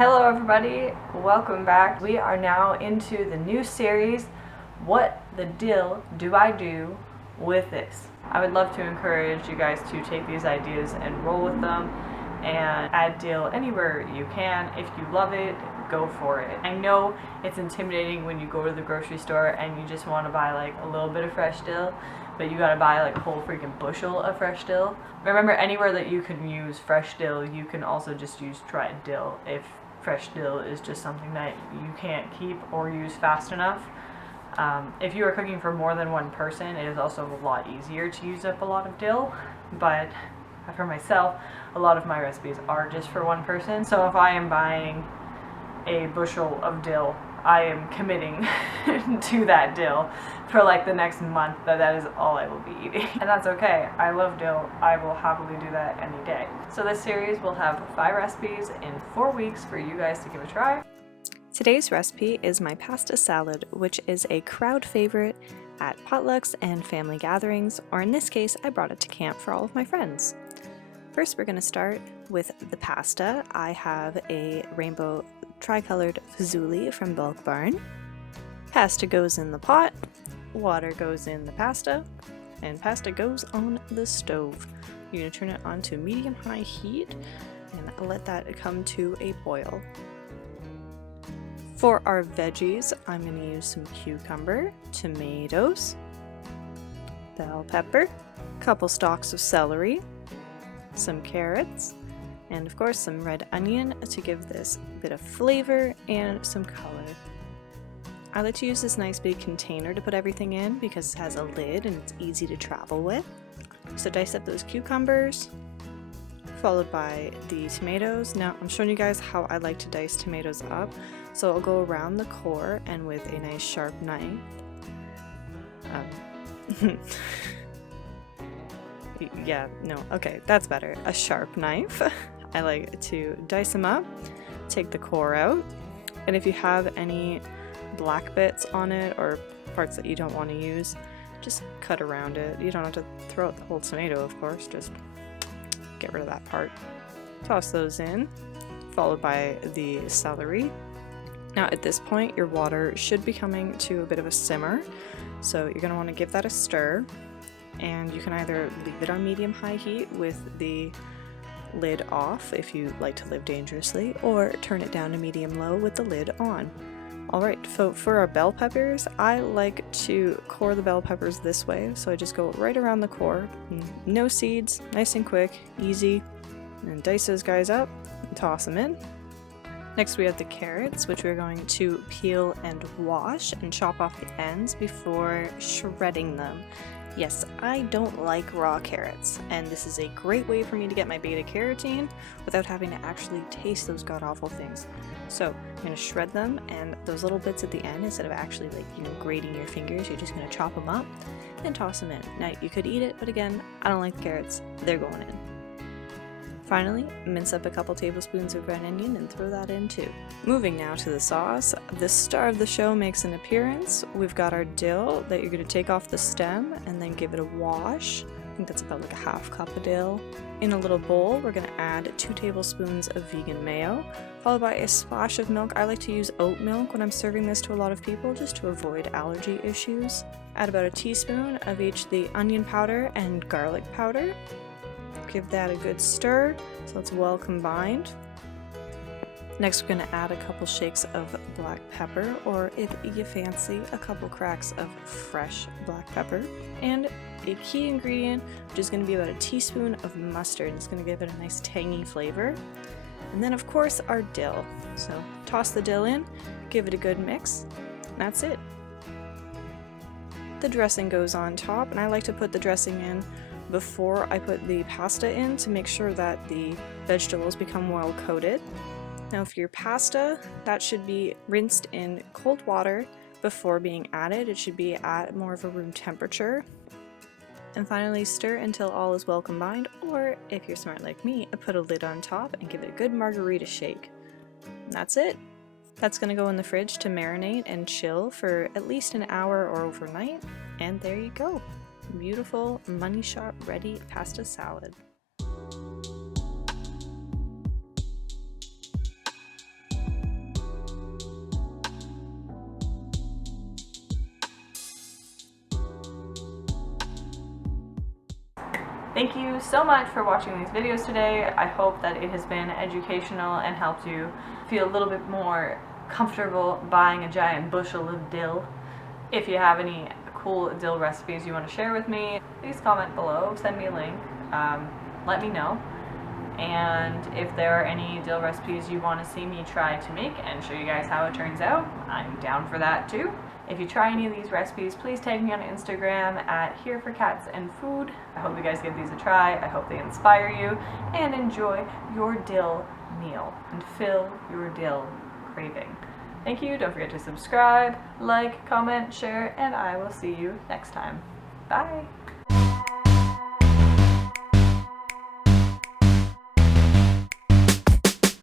Hello everybody, welcome back. We are now into the new series, What the Dill Do I Do With This? I would love to encourage you guys to take these ideas and roll with them and add dill anywhere you can. If you love it, go for it. I know it's intimidating when you go to the grocery store and you just want to buy like a little bit of fresh dill, but you gotta buy like a whole freaking bushel of fresh dill. Remember, anywhere that you can use fresh dill, you can also just use dried dill if fresh dill is just something that you can't keep or use fast enough. If you are cooking for more than one person, it is also a lot easier to use up a lot of dill, but for myself, a lot of my recipes are just for one person. So if I am buying a bushel of dill, I am committing to that dill for like the next month. That is all I will be eating. And that's okay. I love dill. I will happily do that any day. So this series will have 5 recipes in 4 weeks for you guys to give a try. Today's recipe is my pasta salad, which is a crowd favorite at potlucks and family gatherings, or in this case, I brought it to camp for all of my friends. First, we're going to start with the pasta. I have a rainbow tricolored fazooli from Bulk Barn. Pasta goes in the pot, water goes in the pasta, and pasta goes on the stove. You're going to turn it on to medium-high heat and let that come to a boil. For our veggies, I'm going to use some cucumber, tomatoes, bell pepper, a couple stalks of celery, some carrots, and of course some red onion to give this a bit of flavor and some color. I like to use this nice big container to put everything in because it has a lid and it's easy to travel with. So dice up those cucumbers, followed by the tomatoes. Now I'm showing you guys how I like to dice tomatoes up. So I'll go around the core and with a nice sharp knife. Yeah, no, okay, that's better. A sharp knife. I like to dice them up, take the core out, and if you have any black bits on it or parts that you don't want to use, just cut around it. You don't have to throw out the whole tomato, of course, just get rid of that part. Toss those in, followed by the celery. Now at this point, your water should be coming to a bit of a simmer, so you're going to want to give that a stir, and you can either leave it on medium-high heat with the lid off if you like to live dangerously, or turn it down to medium-low with the lid on. Alright, so for our bell peppers, I like to core the bell peppers this way, so I just go right around the core, no seeds, nice and quick, easy, and dice those guys up and toss them in. Next we have the carrots, which we're going to peel and wash and chop off the ends before shredding them. Yes, I don't like raw carrots, and this is a great way for me to get my beta carotene without having to actually taste those god-awful things. So I'm going to shred them, and those little bits at the end, instead of actually grating your fingers, you're just going to chop them up and toss them in. Now you could eat it, but again, I don't like the carrots, they're going in. Finally, mince up a couple tablespoons of red onion and throw that in too. Moving now to the sauce, the star of the show makes an appearance. We've got our dill that you're going to take off the stem and then give it a wash. I think that's about like a half cup of dill. In a little bowl, we're going to add 2 tablespoons of vegan mayo, followed by a splash of milk. I like to use oat milk when I'm serving this to a lot of people just to avoid allergy issues. Add about a teaspoon of each the onion powder and garlic powder. Give that a good stir so it's well combined. Next, we're going to add a couple shakes of black pepper, or if you fancy, a couple cracks of fresh black pepper. And a key ingredient, which is going to be about a teaspoon of mustard. It's going to give it a nice tangy flavor. And then, of course, our dill. So toss the dill in, give it a good mix, and that's it. The dressing goes on top, and I like to put the dressing in before I put the pasta in to make sure that the vegetables become well coated. Now for your pasta, that should be rinsed in cold water before being added. It should be at more of a room temperature. And finally stir until all is well combined, or if you're smart like me, put a lid on top and give it a good margarita shake. And that's it. That's going to go in the fridge to marinate and chill for at least an hour or overnight, and there you go. Beautiful money shot ready pasta salad. Thank you so much for watching these videos today. I hope that it has been educational and helped you feel a little bit more comfortable buying a giant bushel of dill. If you have any cool dill recipes you want to share with me, please comment below, send me a link, let me know. And if there are any dill recipes you want to see me try to make and show you guys how it turns out, I'm down for that too. If you try any of these recipes, please tag me on Instagram at HereForCatsAndFood. I hope you guys give these a try. I hope they inspire you, and enjoy your dill meal and fill your dill craving. Thank you. Don't forget to subscribe, like, comment, share, and I will see you next time. Bye!